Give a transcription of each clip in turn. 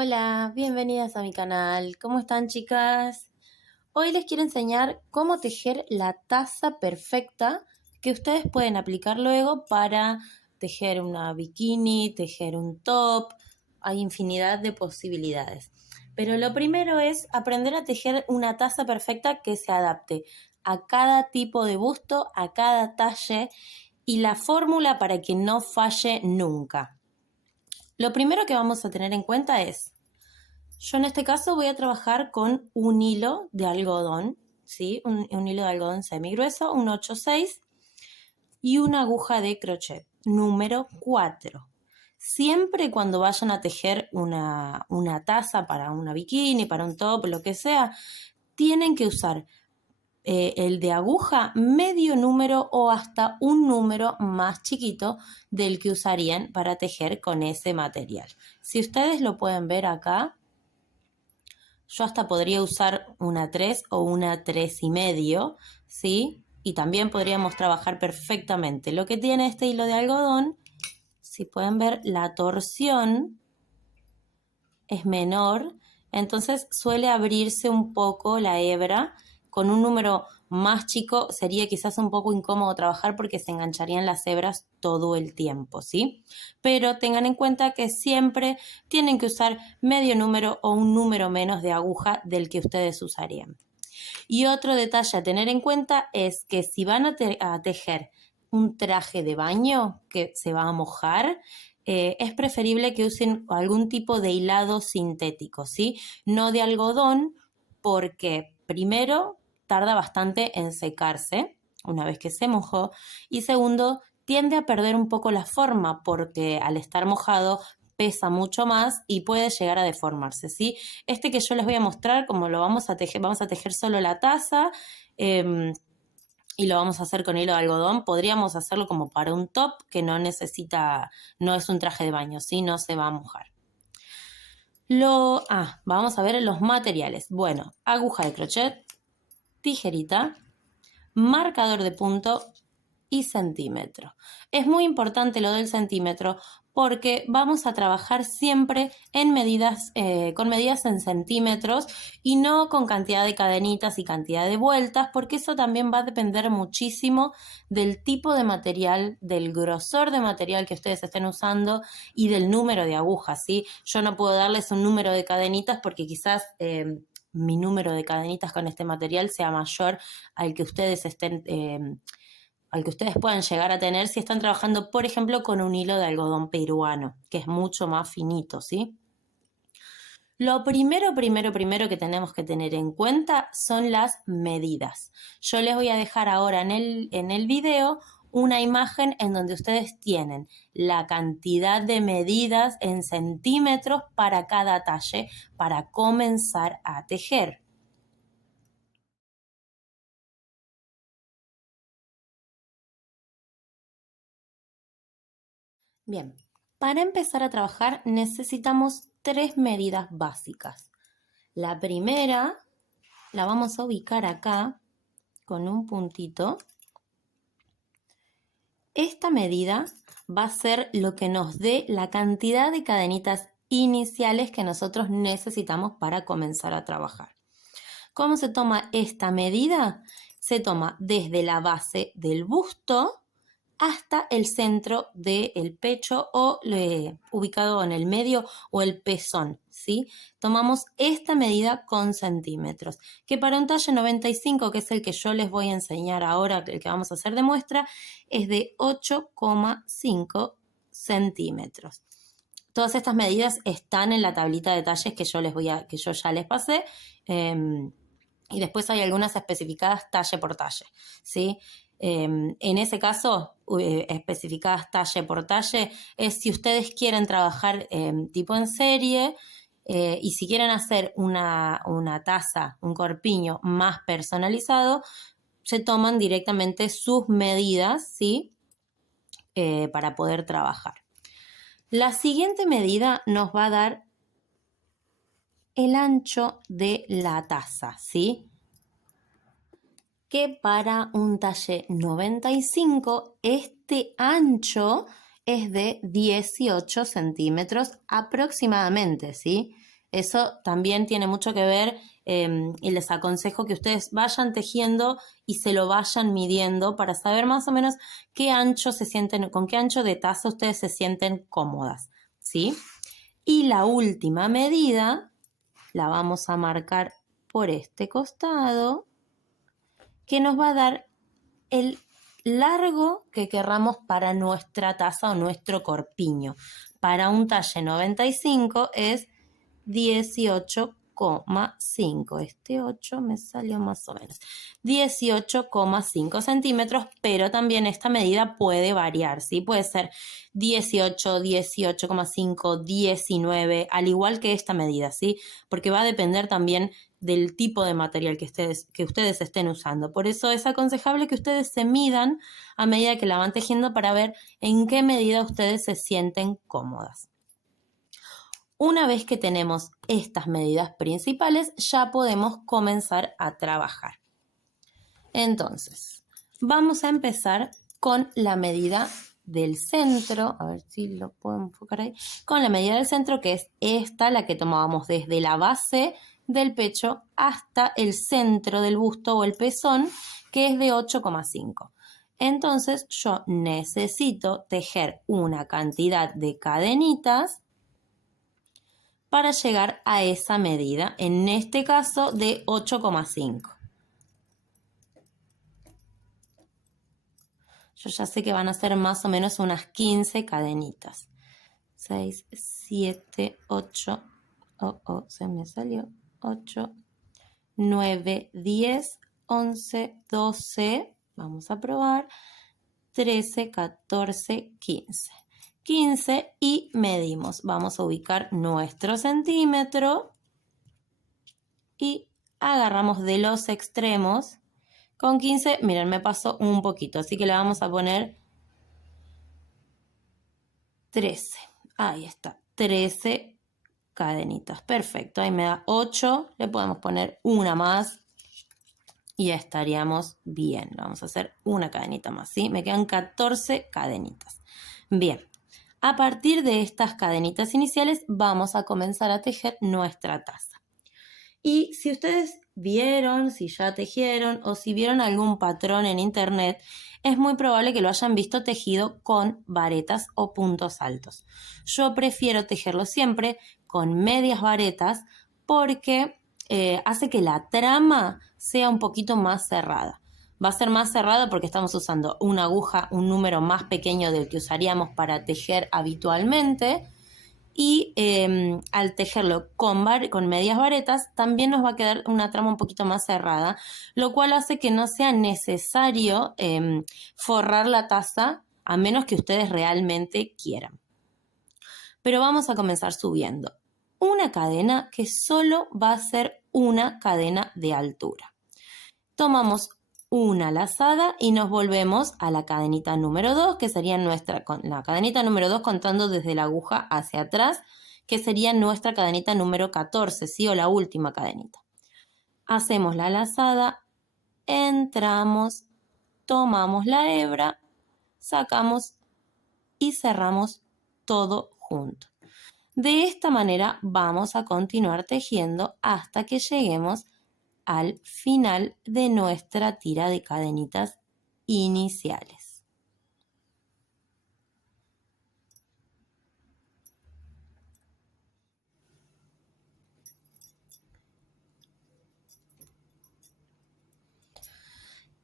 Hola, bienvenidas a mi canal. ¿Cómo están, chicas? Hoy les quiero enseñar cómo tejer la taza perfecta que ustedes pueden aplicar luego para tejer una bikini, tejer un top. Hay infinidad de posibilidades. Pero lo primero es aprender a tejer una taza perfecta que se adapte a cada tipo de busto, a cada talle y la fórmula para que no falle nunca. Lo primero que vamos a tener en cuenta es, yo en este caso voy a trabajar con un hilo de algodón, ¿sí? Un hilo de algodón semigrueso, un 8/6 y una aguja de crochet, número 4. Siempre cuando vayan a tejer una taza para una bikini, para un top, lo que sea, tienen que usar el de aguja medio número o hasta un número más chiquito del que usarían para tejer con ese material. Si ustedes lo pueden ver acá, yo hasta podría usar una 3 o una 3,5, ¿sí? Y también podríamos trabajar perfectamente. Lo que tiene este hilo de algodón, si pueden ver, la torsión es menor, entonces suele abrirse un poco la hebra. Con un número más chico sería quizás un poco incómodo trabajar porque se engancharían las hebras todo el tiempo, ¿sí? Pero tengan en cuenta que siempre tienen que usar medio número o un número menos de aguja del que ustedes usarían. Y otro detalle a tener en cuenta es que si van a tejer un traje de baño que se va a mojar, es preferible que usen algún tipo de hilado sintético, ¿sí? No de algodón, porque primero tarda bastante en secarse una vez que se mojó y segundo tiende a perder un poco la forma porque al estar mojado pesa mucho más y puede llegar a deformarse, ¿sí? Este que yo les voy a mostrar, como lo vamos a tejer solo la taza, y lo vamos a hacer con hilo de algodón, podríamos hacerlo como para un top que no necesita, no es un traje de baño, ¿sí? No se va a mojar. Vamos a ver los materiales. Bueno, aguja de crochet, tijerita, marcador de punto y centímetro. Es muy importante lo del centímetro porque vamos a trabajar siempre en medidas, con medidas en centímetros y no con cantidad de cadenitas y cantidad de vueltas, porque eso también va a depender muchísimo del tipo de material, del grosor de material que ustedes estén usando y del número de agujas, ¿sí? Yo no puedo darles un número de cadenitas porque quizás mi número de cadenitas con este material sea mayor al que ustedes al que ustedes puedan llegar a tener si están trabajando, por ejemplo, con un hilo de algodón peruano, que es mucho más finito, ¿sí? Lo primero que tenemos que tener en cuenta son las medidas. Yo les voy a dejar ahora en el video una imagen en donde ustedes tienen la cantidad de medidas en centímetros para cada talle para comenzar a tejer. Bien, para empezar a trabajar necesitamos 3 medidas básicas. La primera la vamos a ubicar acá con un puntito. Esta medida va a ser lo que nos dé la cantidad de cadenitas iniciales que nosotros necesitamos para comenzar a trabajar. ¿Cómo se toma esta medida? Se toma desde la base del busto hasta el centro del pecho o ubicado en el medio o el pezón, ¿sí? Tomamos esta medida con centímetros, que para un talle 95, que es el que yo les voy a enseñar ahora, el que vamos a hacer de muestra, es de 8,5 centímetros. Todas estas medidas están en la tablita de talles que yo ya les pasé. Y después hay algunas especificadas talle por talle, ¿sí? En ese caso, especificadas talle por talle, es si ustedes quieren trabajar tipo en serie y si quieren hacer una taza, un corpiño más personalizado, se toman directamente sus medidas, ¿sí? Para poder trabajar. La siguiente medida nos va a dar el ancho de la taza, ¿sí? Que para un talle 95 este ancho es de 18 centímetros aproximadamente, ¿sí? Eso también tiene mucho que ver y les aconsejo que ustedes vayan tejiendo y se lo vayan midiendo para saber más o menos qué ancho se sienten, con qué ancho de taza ustedes se sienten cómodas, ¿sí? Y la última medida la vamos a marcar por este costado, que nos va a dar el largo que querramos para nuestra taza o nuestro corpiño. Para un talle 95 es 18,5. Este 8 me salió más o menos. 18,5 centímetros, pero también esta medida puede variar, ¿sí? Puede ser 18, 18,5, 19, al igual que esta medida, ¿sí? Porque va a depender también del tipo de material que ustedes estén usando. Por eso es aconsejable que ustedes se midan a medida que la van tejiendo para ver en qué medida ustedes se sienten cómodas. Una vez que tenemos estas medidas principales, ya podemos comenzar a trabajar. Entonces, vamos a empezar con la medida del centro, a ver si lo puedo enfocar ahí, con la medida del centro, que es esta, la que tomábamos desde la base del pecho hasta el centro del busto o el pezón, que es de 8,5. Entonces yo necesito tejer una cantidad de cadenitas para llegar a esa medida, en este caso de 8,5. Yo ya sé que van a ser más o menos unas 15 cadenitas. 6, 7, 8, se me salió, 8, 9, 10, 11, 12, vamos a probar, 13, 14, 15. 15 y medimos. Vamos a ubicar nuestro centímetro y agarramos de los extremos. Con 15, miren, me pasó un poquito, así que le vamos a poner 13. Ahí está, 13 cadenitas. Perfecto, ahí me da 8, le podemos poner una más y ya estaríamos bien. Vamos a hacer una cadenita más, ¿sí? Me quedan 14 cadenitas. Bien, a partir de estas cadenitas iniciales vamos a comenzar a tejer nuestra taza. Y si ustedes vieron, si ya tejieron o si vieron algún patrón en internet, es muy probable que lo hayan visto tejido con varetas o puntos altos. Yo prefiero tejerlo siempre con medias varetas porque hace que la trama sea un poquito más cerrada. Va a ser más cerrada porque estamos usando una aguja, un número más pequeño del que usaríamos para tejer habitualmente. Y al tejerlo con medias varetas también nos va a quedar una trama un poquito más cerrada, lo cual hace que no sea necesario forrar la taza a menos que ustedes realmente quieran. Pero vamos a comenzar subiendo una cadena que solo va a ser una cadena de altura. Tomamos una lazada y nos volvemos a la cadenita número 2, que sería la cadenita número 2 contando desde la aguja hacia atrás, que sería nuestra cadenita número 14, ¿sí? O la última cadenita. Hacemos la lazada, entramos, tomamos la hebra, sacamos y cerramos todo junto. De esta manera vamos a continuar tejiendo hasta que lleguemos al final de nuestra tira de cadenitas iniciales.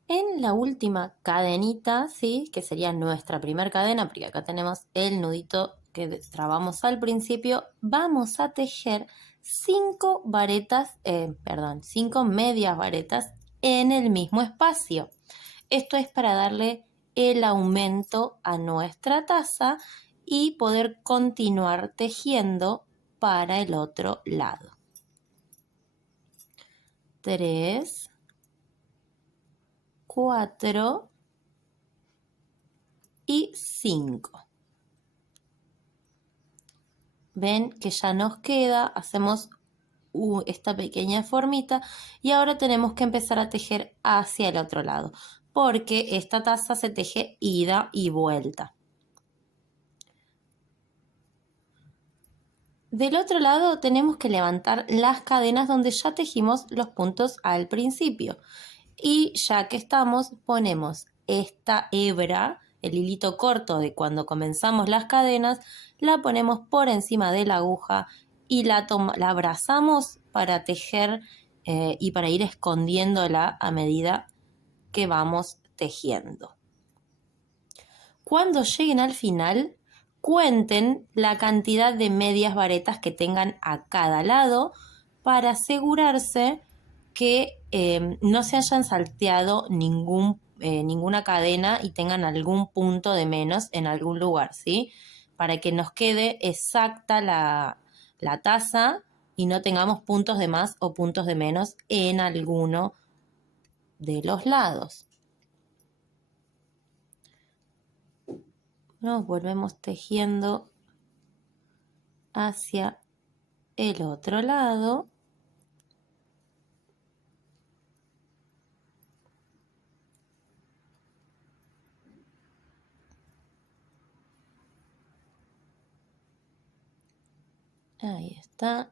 En la última cadenita, ¿sí? Que sería nuestra primera cadena, porque acá tenemos el nudito que trabamos al principio, vamos a tejer 5 medias varetas en el mismo espacio. Esto es para darle el aumento a nuestra taza y poder continuar tejiendo para el otro lado. 3, 4 y 5. Ven que ya nos queda, hacemos esta pequeña formita y ahora tenemos que empezar a tejer hacia el otro lado, porque esta taza se teje ida y vuelta. Del otro lado tenemos que levantar las cadenas donde ya tejimos los puntos al principio. Y ya que estamos, ponemos esta hebra, el hilito corto de cuando comenzamos las cadenas, la ponemos por encima de la aguja y la abrazamos para tejer y para ir escondiéndola a medida que vamos tejiendo. Cuando lleguen al final, cuenten la cantidad de medias varetas que tengan a cada lado para asegurarse que no se hayan salteado ninguna cadena y tengan algún punto de menos en algún lugar, ¿sí? Para que nos quede exacta la taza y no tengamos puntos de más o puntos de menos en alguno de los lados. Nos volvemos tejiendo hacia el otro lado. Ahí está.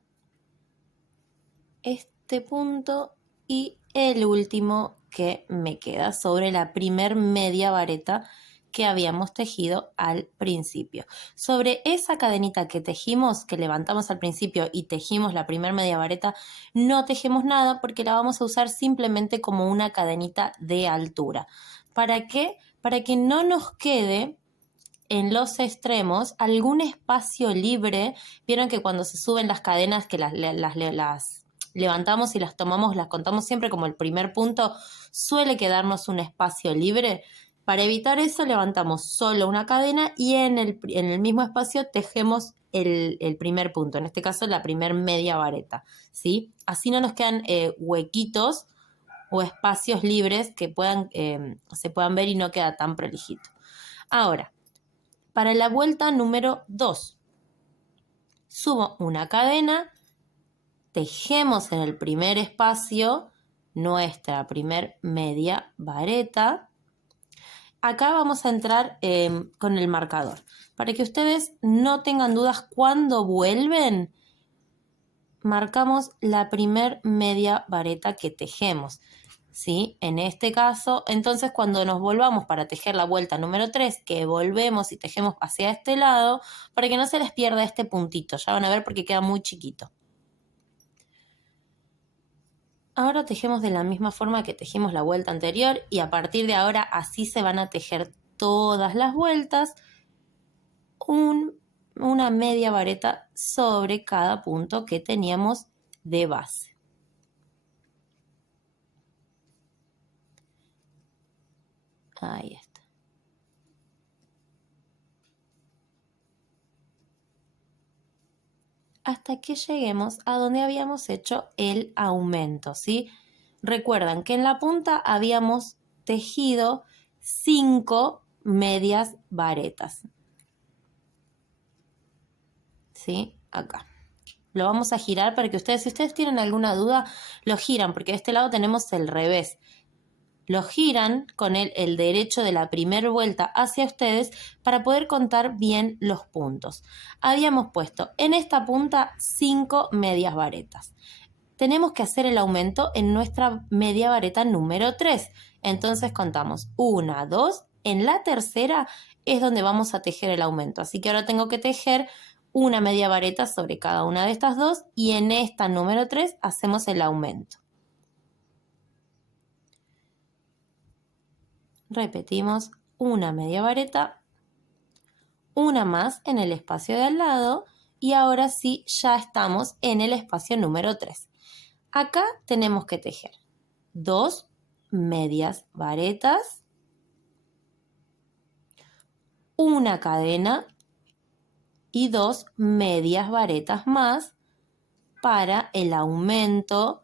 Este punto y el último que me queda sobre la primer media vareta que habíamos tejido al principio. Sobre esa cadenita que tejimos, que levantamos al principio y tejimos la primer media vareta, no tejemos nada porque la vamos a usar simplemente como una cadenita de altura. ¿Para qué? Para que no nos quede en los extremos algún espacio libre. Vieron que cuando se suben las cadenas que las levantamos y las tomamos, las contamos siempre como el primer punto, suele quedarnos un espacio libre. Para evitar eso levantamos solo una cadena y en el mismo espacio tejemos el primer punto, en este caso la primer media vareta, ¿sí? Así no nos quedan huequitos o espacios libres que se puedan ver y no queda tan prolijito. Ahora, para la vuelta número 2, subo una cadena, tejemos en el primer espacio nuestra primer media vareta. Acá vamos a entrar con el marcador. Para que ustedes no tengan dudas cuando vuelven, marcamos la primer media vareta que tejemos, ¿sí? En este caso, entonces cuando nos volvamos para tejer la vuelta número 3, que volvemos y tejemos hacia este lado, para que no se les pierda este puntito, ya van a ver porque queda muy chiquito. Ahora tejemos de la misma forma que tejimos la vuelta anterior y a partir de ahora así se van a tejer todas las vueltas, una media vareta sobre cada punto que teníamos de base. Ahí está. Hasta que lleguemos a donde habíamos hecho el aumento, ¿sí? Recuerdan que en la punta habíamos tejido 5 medias varetas, ¿sí? Acá. Lo vamos a girar para que ustedes, si ustedes tienen alguna duda, lo giran, porque de este lado tenemos el revés. Lo giran con el derecho de la primera vuelta hacia ustedes para poder contar bien los puntos. Habíamos puesto en esta punta 5 medias varetas. Tenemos que hacer el aumento en nuestra media vareta número 3. Entonces contamos 1, 2. En la tercera es donde vamos a tejer el aumento. Así que ahora tengo que tejer una media vareta sobre cada una de estas dos y en esta número 3 hacemos el aumento. Repetimos una media vareta, una más en el espacio de al lado y ahora sí ya estamos en el espacio número 3. Acá tenemos que tejer 2 medias varetas, una cadena y 2 medias varetas más para el aumento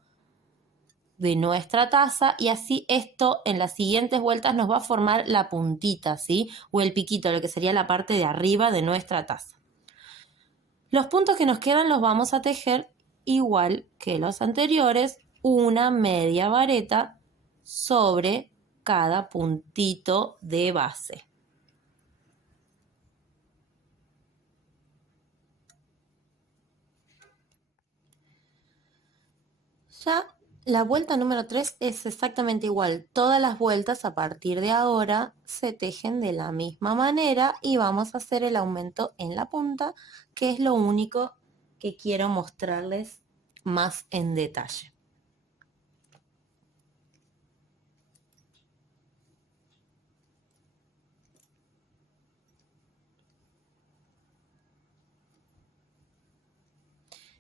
de nuestra taza y así esto en las siguientes vueltas nos va a formar la puntita, ¿sí? O el piquito, lo que sería la parte de arriba de nuestra taza. Los puntos que nos quedan los vamos a tejer igual que los anteriores, una media vareta sobre cada puntito de base. Ya la vuelta número 3 es exactamente igual. Todas las vueltas a partir de ahora se tejen de la misma manera y vamos a hacer el aumento en la punta, que es lo único que quiero mostrarles más en detalle.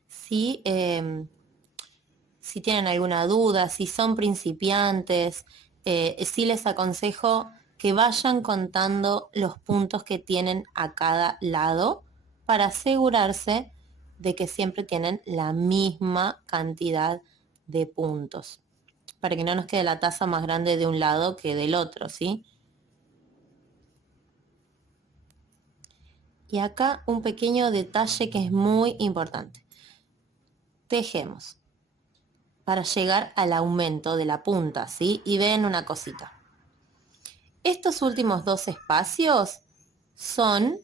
Si, si tienen alguna duda, si son principiantes, sí les aconsejo que vayan contando los puntos que tienen a cada lado para asegurarse de que siempre tienen la misma cantidad de puntos, para que no nos quede la taza más grande de un lado que del otro, ¿sí? Y acá un pequeño detalle que es muy importante. Tejemos para llegar al aumento de la punta, ¿sí? Y ven una cosita. Estos últimos dos espacios son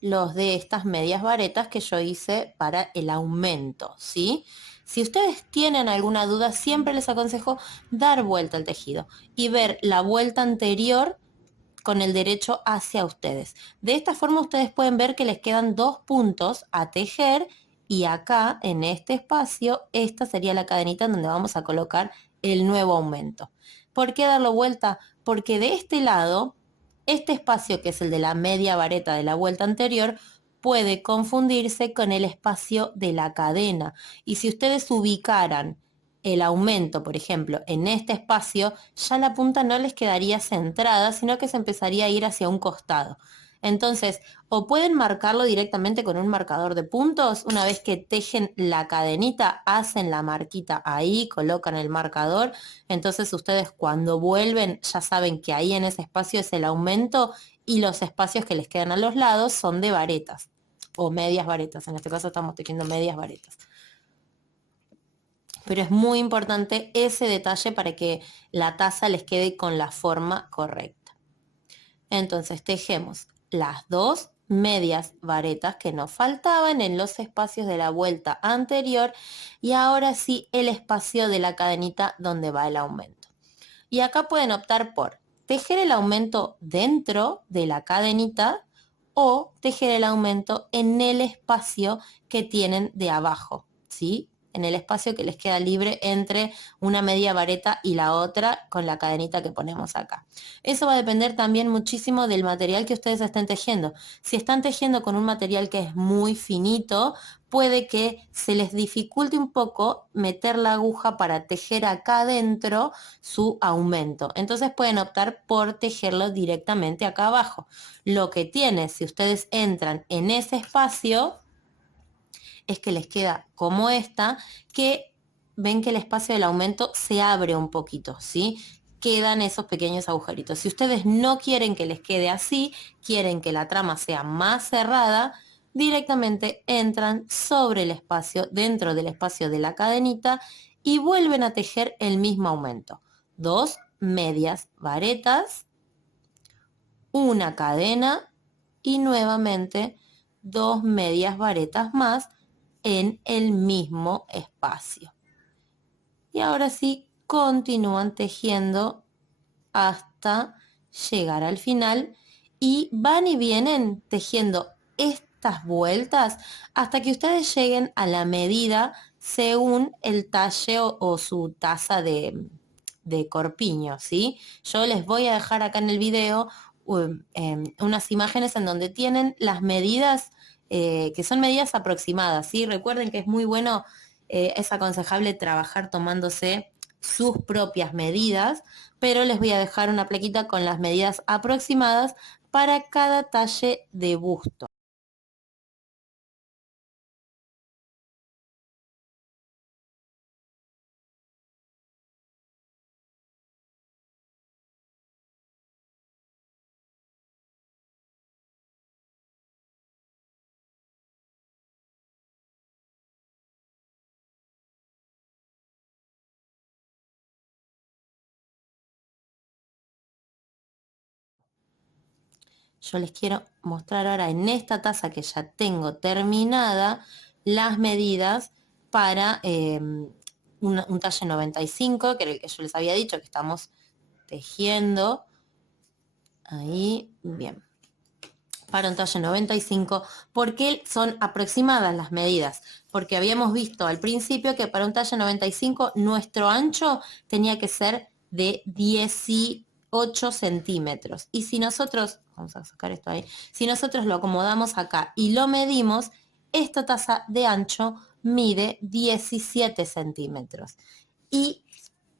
los de estas medias varetas que yo hice para el aumento, ¿sí? Si ustedes tienen alguna duda, siempre les aconsejo dar vuelta al tejido y ver la vuelta anterior con el derecho hacia ustedes. De esta forma ustedes pueden ver que les quedan 2 puntos a tejer y acá en este espacio, esta sería la cadenita en donde vamos a colocar el nuevo aumento. ¿Por qué darlo vuelta? Porque de este lado, este espacio que es el de la media vareta de la vuelta anterior, puede confundirse con el espacio de la cadena. Y si ustedes ubicaran el aumento, por ejemplo, en este espacio, ya la punta no les quedaría centrada, sino que se empezaría a ir hacia un costado. Entonces, o pueden marcarlo directamente con un marcador de puntos, una vez que tejen la cadenita, hacen la marquita ahí, colocan el marcador, entonces ustedes cuando vuelven ya saben que ahí en ese espacio es el aumento y los espacios que les quedan a los lados son de varetas o medias varetas, en este caso estamos tejiendo medias varetas. Pero es muy importante ese detalle para que la taza les quede con la forma correcta. Entonces tejemos las dos medias varetas que nos faltaban en los espacios de la vuelta anterior y ahora sí el espacio de la cadenita donde va el aumento. Y acá pueden optar por tejer el aumento dentro de la cadenita o tejer el aumento en el espacio que tienen de abajo, ¿sí? En el espacio que les queda libre entre una media vareta y la otra con la cadenita que ponemos acá. Eso va a depender también muchísimo del material que ustedes estén tejiendo. Si están tejiendo con un material que es muy finito, puede que se les dificulte un poco meter la aguja para tejer acá adentro su aumento. Entonces pueden optar por tejerlo directamente acá abajo. Lo que tiene, si ustedes entran en ese espacio, es que les queda como esta, que ven que el espacio del aumento se abre un poquito, ¿sí? Quedan esos pequeños agujeritos. Si ustedes no quieren que les quede así, quieren que la trama sea más cerrada, directamente entran sobre el espacio, dentro del espacio de la cadenita y vuelven a tejer el mismo aumento. 2 medias varetas, una cadena y nuevamente 2 medias varetas más en el mismo espacio. Y ahora sí, continúan tejiendo hasta llegar al final y van y vienen tejiendo estas vueltas hasta que ustedes lleguen a la medida según el talle o su taza de corpiño, ¿sí? Yo les voy a dejar acá en el video unas imágenes en donde tienen las medidas que son medidas aproximadas, ¿sí? Recuerden que es muy bueno, es aconsejable trabajar tomándose sus propias medidas, pero les voy a dejar una plaquita con las medidas aproximadas para cada talle de busto. Yo les quiero mostrar ahora en esta taza que ya tengo terminada las medidas para un talle 95, que era el que yo les había dicho que estamos tejiendo. Ahí, bien. Para un talle 95, ¿por qué son aproximadas las medidas? Porque habíamos visto al principio que para un talle 95 nuestro ancho tenía que ser de 18 centímetros. Y si nosotros, vamos a sacar esto ahí, si nosotros lo acomodamos acá y lo medimos, esta taza de ancho mide 17 centímetros. Y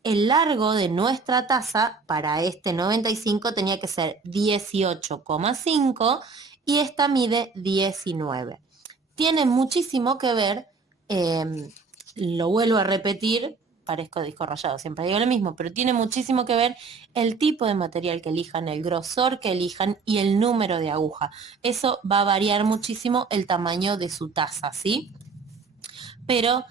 el largo de nuestra taza para este 95 tenía que ser 18,5 y esta mide 19. Tiene muchísimo que ver, lo vuelvo a repetir, parezco disco rayado, siempre digo lo mismo, pero tiene muchísimo que ver el tipo de material que elijan, el grosor que elijan y el número de aguja. Eso va a variar muchísimo el tamaño de su taza, ¿sí? Pero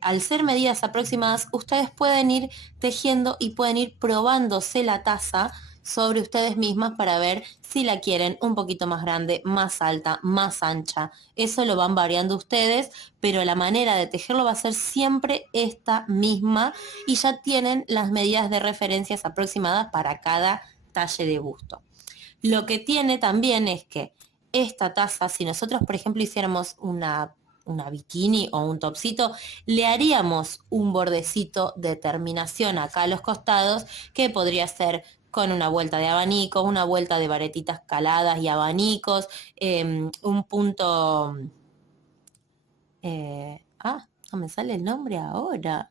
al ser medidas aproximadas, ustedes pueden ir tejiendo y pueden ir probándose la taza sobre ustedes mismas para ver si la quieren un poquito más grande, más alta, más ancha. Eso lo van variando ustedes, pero la manera de tejerlo va a ser siempre esta misma y ya tienen las medidas de referencias aproximadas para cada talle de busto. Lo que tiene también es que esta taza, si nosotros, por ejemplo, hiciéramos una bikini o un topsito, le haríamos un bordecito de terminación acá a los costados, que podría ser con una vuelta de abanico, una vuelta de varetitas caladas y abanicos, un punto... no me sale el nombre ahora.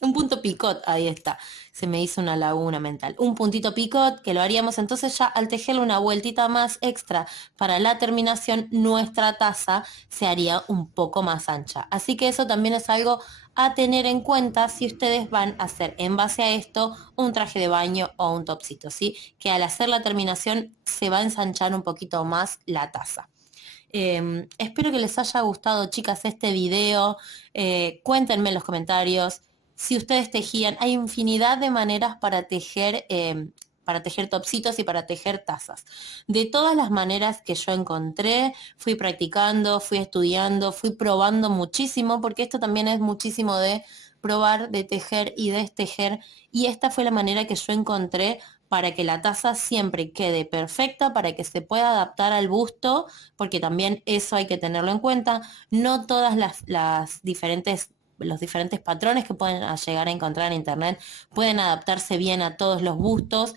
Un punto picot, ahí está. Se me hizo una laguna mental. Un puntito picot que lo haríamos entonces ya al tejerle una vueltita más extra para la terminación, nuestra taza se haría un poco más ancha. Así que eso también es algo a tener en cuenta si ustedes van a hacer en base a esto un traje de baño o un topsito, ¿sí? Que al hacer la terminación se va a ensanchar un poquito más la taza. Espero que les haya gustado, chicas, este video. Cuéntenme en los comentarios si ustedes tejían. Hay infinidad de maneras para tejer topsitos y para tejer tazas. De todas las maneras que yo encontré, fui practicando, fui estudiando, fui probando muchísimo, porque esto también es muchísimo de probar, de tejer y destejer. Y esta fue la manera que yo encontré para que la taza siempre quede perfecta, para que se pueda adaptar al busto, porque también eso hay que tenerlo en cuenta. No todas los diferentes patrones que pueden llegar a encontrar en internet pueden adaptarse bien a todos los bustos.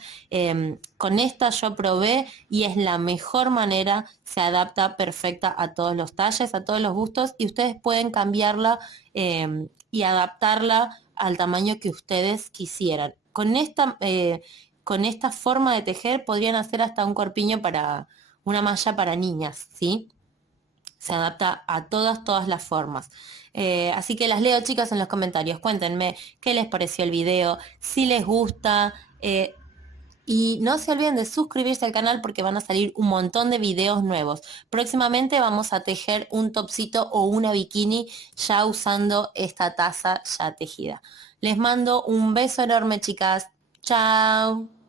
Con esta yo probé y es la mejor manera, se adapta perfecta a todos los talles, a todos los bustos, y ustedes pueden cambiarla y adaptarla al tamaño que ustedes quisieran. Con esta forma de tejer podrían hacer hasta un corpiño para una malla para niñas, ¿sí? Se adapta a todas las formas. Así que las leo, chicas, en los comentarios. Cuéntenme qué les pareció el video, si les gusta. Y no se olviden de suscribirse al canal porque van a salir un montón de videos nuevos. Próximamente vamos a tejer un topsito o una bikini ya usando esta taza ya tejida. Les mando un beso enorme, chicas. Chao.